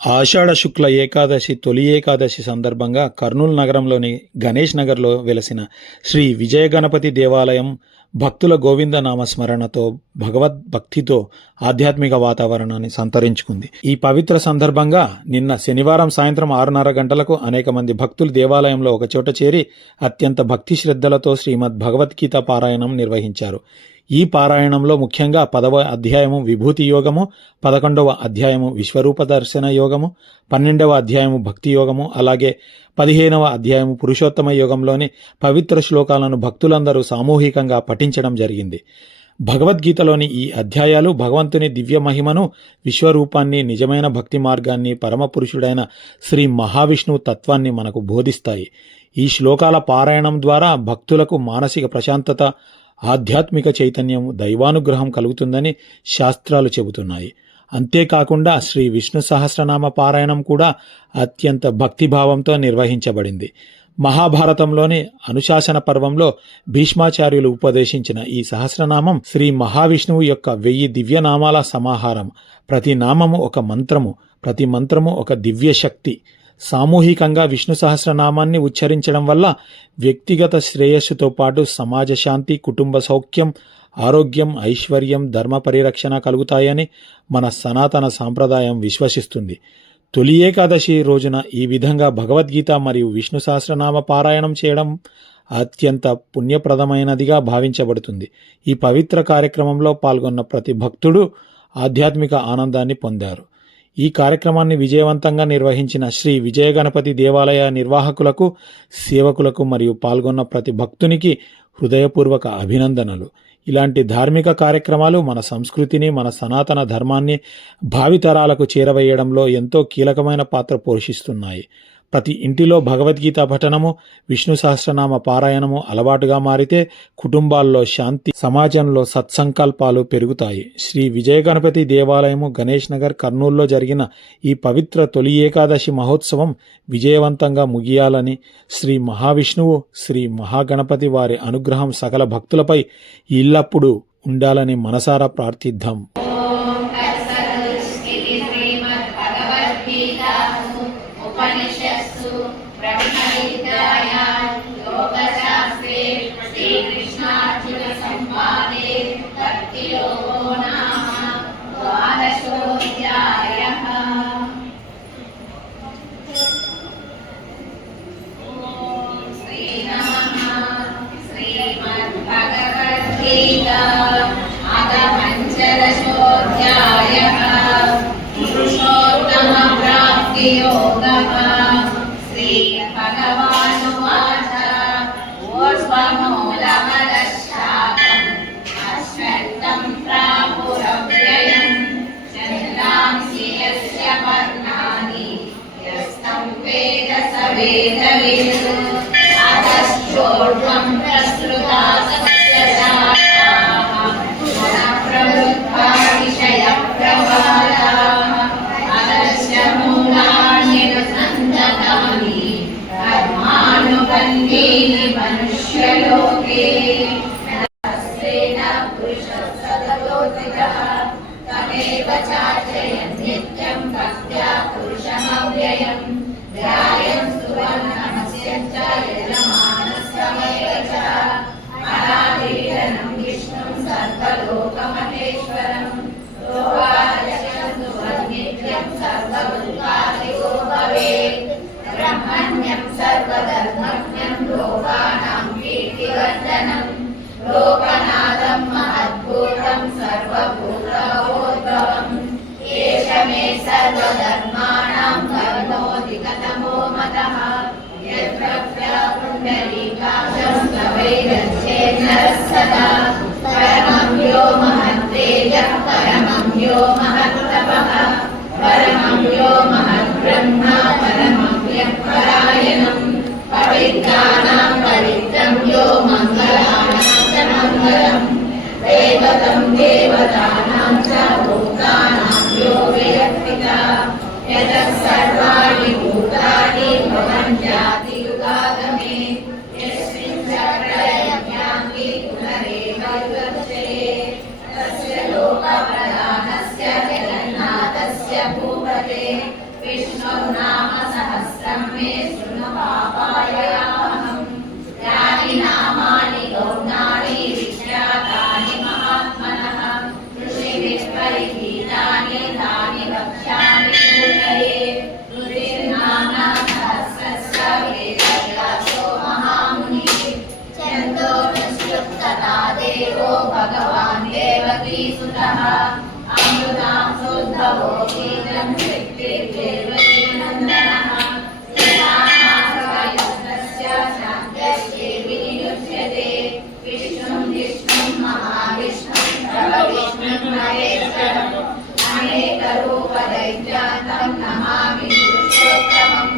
ఆషాఢ శుక్ల ఏకాదశి తొలి ఏకాదశి సందర్భంగా కర్నూలు నగరంలోని గణేష్ నగర్లో వెలసిన శ్రీ విజయ గణపతి దేవాలయం భక్తుల గోవింద నామస్మరణతో భగవద్భక్తితో ఆధ్యాత్మిక వాతావరణాన్ని సంతరించుకుంది. ఈ పవిత్ర సందర్భంగా నిన్న శనివారం సాయంత్రం 6:30 గంటలకు అనేక మంది భక్తులు దేవాలయంలో ఒకచోట చేరి అత్యంత భక్తి శ్రద్ధలతో శ్రీమద్ భగవద్గీత పారాయణం నిర్వహించారు. ఈ పారాయణంలో ముఖ్యంగా 10వ అధ్యాయము విభూతి యోగము, 11వ అధ్యాయము విశ్వరూప దర్శన యోగము, 12వ అధ్యాయము భక్తి యోగము, అలాగే 15వ అధ్యాయము పురుషోత్తమ యోగంలోని పవిత్ర శ్లోకాలను భక్తులందరూ సామూహికంగా పఠించడం జరిగింది. భగవద్గీతలోని ఈ అధ్యాయాలు భగవంతుని దివ్య మహిమను, విశ్వరూపాన్ని, నిజమైన భక్తి మార్గాన్ని, పరమపురుషుడైన శ్రీ మహావిష్ణువు తత్వాన్ని మనకు బోధిస్తాయి. ఈ శ్లోకాల పారాయణం ద్వారా భక్తులకు మానసిక ప్రశాంతత, ఆధ్యాత్మిక చైతన్యం, దైవానుగ్రహం కలుగుతుందని శాస్త్రాలు చెబుతున్నాయి. అంతేకాకుండా శ్రీ విష్ణు సహస్రనామ పారాయణం కూడా అత్యంత భక్తిభావంతో నిర్వహించబడింది. మహాభారతంలోని అనుశాసన పర్వంలో భీష్మాచార్యులు ఉపదేశించిన ఈ సహస్రనామం శ్రీ మహావిష్ణువు యొక్క 1000 దివ్యనామాల సమాహారం. ప్రతి నామము ఒక మంత్రము, ప్రతి మంత్రము ఒక దివ్య శక్తి. సామూహికంగా విష్ణు సహస్రనామాన్ని ఉచ్చరించడం వల్ల వ్యక్తిగత శ్రేయస్సుతో పాటు సమాజ శాంతి, కుటుంబ సౌఖ్యం, ఆరోగ్యం, ఐశ్వర్యం, ధర్మ పరిరక్షణ కలుగుతాయని మన సనాతన సాంప్రదాయం విశ్వసిస్తుంది. తొలి ఏకాదశి రోజున ఈ విధంగా భగవద్గీత మరియు విష్ణు సహస్రనామ పారాయణం చేయడం అత్యంత పుణ్యప్రదమైనదిగా భావించబడుతుంది. ఈ పవిత్ర కార్యక్రమంలో పాల్గొన్న ప్రతి భక్తుడు ఆధ్యాత్మిక ఆనందాన్ని పొందారు. ఈ కార్యక్రమాన్ని విజయవంతంగా నిర్వహించిన శ్రీ విజయ గణపతి దేవాలయ నిర్వాహకులకు, సేవకులకు మరియు పాల్గొన్న ప్రతి భక్తునికి హృదయపూర్వక అభినందనలు. ఇలాంటి ధార్మిక కార్యక్రమాలు మన సంస్కృతిని, మన సనాతన ధర్మాన్ని భావితరాలకు చేరవేయడంలో ఎంతో కీలకమైన పాత్ర పోషిస్తున్నాయి. ప్రతి ఇంటిలో భగవద్గీత పఠనము, విష్ణు సహస్రనామ పారాయణము అలవాటుగా మారితే కుటుంబాల్లో శాంతి, సమాజంలో సత్సంకల్పాలు పెరుగుతాయి. శ్రీ విజయ గణపతి దేవాలయము గణేష్ నగర్ కర్నూలులో జరిగిన ఈ పవిత్ర తొలి ఏకాదశి మహోత్సవం విజయవంతంగా ముగియాలని, శ్రీ మహావిష్ణువు, శ్రీ మహాగణపతి వారి అనుగ్రహం సకల భక్తులపై ఎల్లప్పుడూ ఉండాలని మనసారా ప్రార్థిద్దాం. उपनिषत्सु ब्रह्मविद्यायां योगशास्त्रे श्रीकृष्णार्जुन संवादे भक्तियोगो नाम द्वादशोऽध्यायः। ॐ श्री नमः श्रीमद्भगवद्गीता अथ पञ्चदशोऽध्यायः। पुरुषोत्तम प्राप्ति योगः। श्री भगवानुवाच ऊर्ध्वमूलमधश्चाकम् अश्वत्थं प्राहुरव्ययम् छन्दांसि यस्य पर्णानि यस्तं वेद स वेदवित् अधश्चोर्ध्वं प्रसृतास्तस्य शाखाः गुणप्रवृद्धा विषयप्रवालाः कर्मानुबन्धीनि मनुष्यलोके सहस्रेण पुरुषः सततोऽधिकः तमेव चार्चयन् नित्यं भक्त्या पुरुषमव्ययम् ध्यायन् सुवर्णमस्यं च यजमानस्तमेव च अनादिनं विष्णुं सर्वलोकमहेश्वरम् नित्यं सर्वभूतादिको भवेत् ब्रह्मण्यं सर्वधर्मज्ञं लोकानां कीर्तिवर्धनं लोकनाथं महद्भूतं सर्वभूतोद्भवम् एष मे सर्वधर्माणां कर्मोऽधिकतमो मतः यत्र पुण्डरीकाक्षं तवैरच्चेन्नरः सदा परमं यो महत्तेजः परमं यो महत्तपः परमं यो महद्ब्रह्मा परमं यत्परायणं पवित्राणां पवित्रं यो मङ्गलानां च मङ्गलं दैवतं देवतानां च भूतानां यो विरक्तिता यतः सर्वाणि भूतानि भवन्त्यादियुगागमे यस्मिन् च प्रलयं पुनरेव युगच्छते तस्य लोकप्रधानस्य जगन्नाथस्य भूपते देवकीनन्दनः यथामासायुक्तस्य शान्त्यस्ते विनियुज्यते विष्णुं विष्णुं महाविष्णुं प्रभविष्णुं महेश्वरम् अनेकरूपदैत्यान्तं नमामि पुरुषोत्तमम्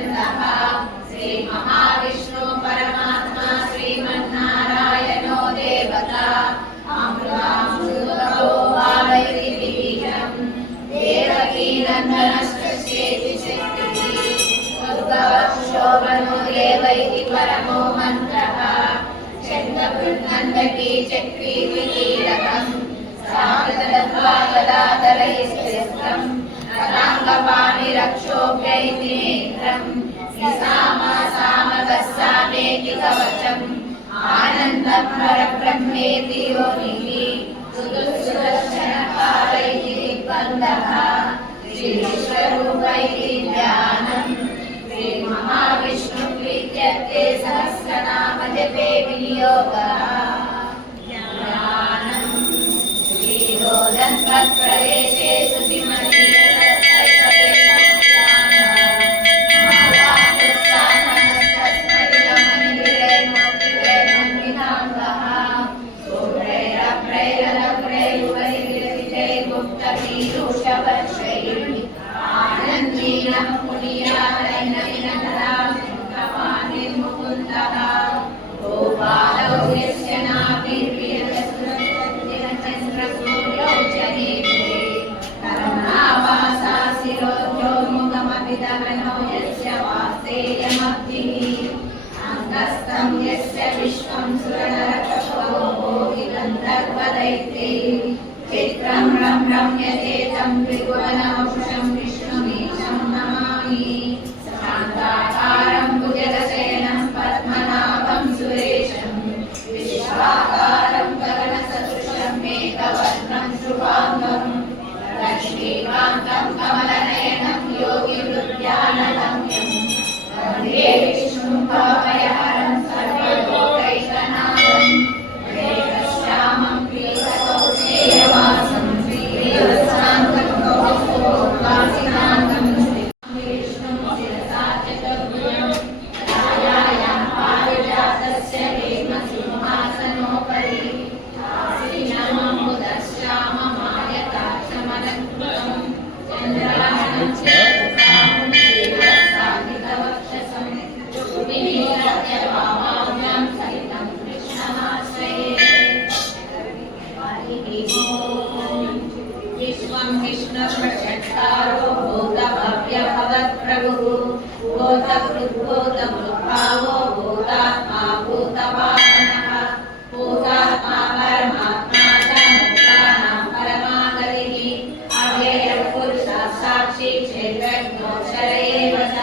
श्री महाविष्णु परमात्मा श्रीमन्नारायणो देवता अमृतांशुतो वावैति बीजम् देवकीनन्दनश्चेति शक्तिः उद्भवः शोभनो देवैति परमो मन्त्रः चन्द्रपुर्नन्दकी चक्री विकीलकम् सागरद्वागदाधरैस्थिरम् रताङ्गपाणिरक्षोभ्यैति नेत्रम् सामगस्सामेति कवचम् आनन्दं परब्रह्मेति योनिः सुदुःसुदर्शनकालैति दिग्बन्धः श्रीविश्वरूपैति ध्यानम् श्रीमहाविष्णुप्रीत्यर्थे सहस्रनामजपे विनियोगः ज्ञानम् श्रीरोदन्तप्रदेशे आनन्दीनं मुनियालयनविनतरां मुकुन्दः गोपालौ यस्य नाभिर्वियचन्द्रसूर्यौ च नीते करुणावासा शिरोजो मुखमपि दहनो यस्य वासेयमब्धिः अङ्गस्थं यस्य विश्वं सुरनरकपो गन्धर्वदैत्यैः चित्रं रम्यते तं त्रिभुवनवपुषं विष्णुमीशं नमामि शान्ताकारं भुजगशयनं पद्मनाभं सुरेशं विश्वाकारं गगनसदृशं मेघवर्णं शुभाङ्गं लक्ष्मीकान्तं कमलनयनं योगिवृद्ध्यानगम्यं वन्दे विष्णुं भवभयहरं सर्वलोकैकनाथं श्यामं प्रियवासं श्रीवत्सान्तं कौस्तुभवासिनान्तं विष्णुं शिरसा चतुर्भुजं छायायां पारिजातस्य हेमसिंहासनोपरि आसीनममुदश्याममायताक्षमलङ्कृतं चन्द्राहणं चेतसां श्रीवत्सादितवक्षसं विनीतत्यवामाभ्यां सहितं कृष्णमाश्रये विश्वं विष्णुर्वषट्कारो भूतभव्यभवत्प्रभुः भूतकृद्भूतमृद्भावो भूतात्मा भूतवाहनः भूतात्मा परमात्मा च मुक्तानां परमागतिः अव्ययपुरुषः साक्षी क्षेत्रज्ञोऽक्षर एव च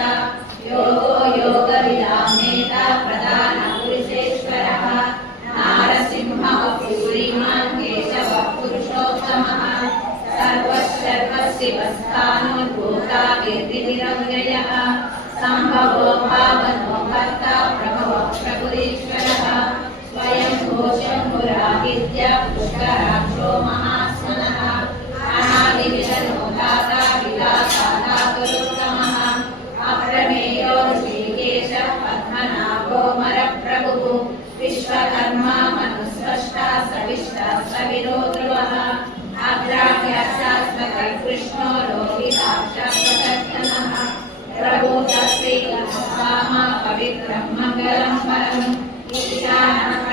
योगो योगविदां नेता प्रधानपुरुषेश्वरः नारसिंहः श्रीमान् केशवः पुरुषोत्तमः सर्वशर्वशिवस्थानोद्भूता कीर्तिनिरव्ययः सम्भवो भावनो भर्ता प्रभवो प्रभुरीश्वरः स्वयं घोषमुरादित्य पुष्कराक्षो महास्वनः अनादिविशनो दाता विलासाता गुरुत्तमः अप्रमेयो ऋषिकेशः पद्मनाभो मरप्रभुः विश्वकर्मा मनुस्रष्टा सविष्टा सविरो ध्रुवः अग्राह्यशास्त्रकृष्णो लोहिताक्षप्रदर्शनः प्रभुतश्रीकामा पवित्रं मङ्गलं परम् ईशानः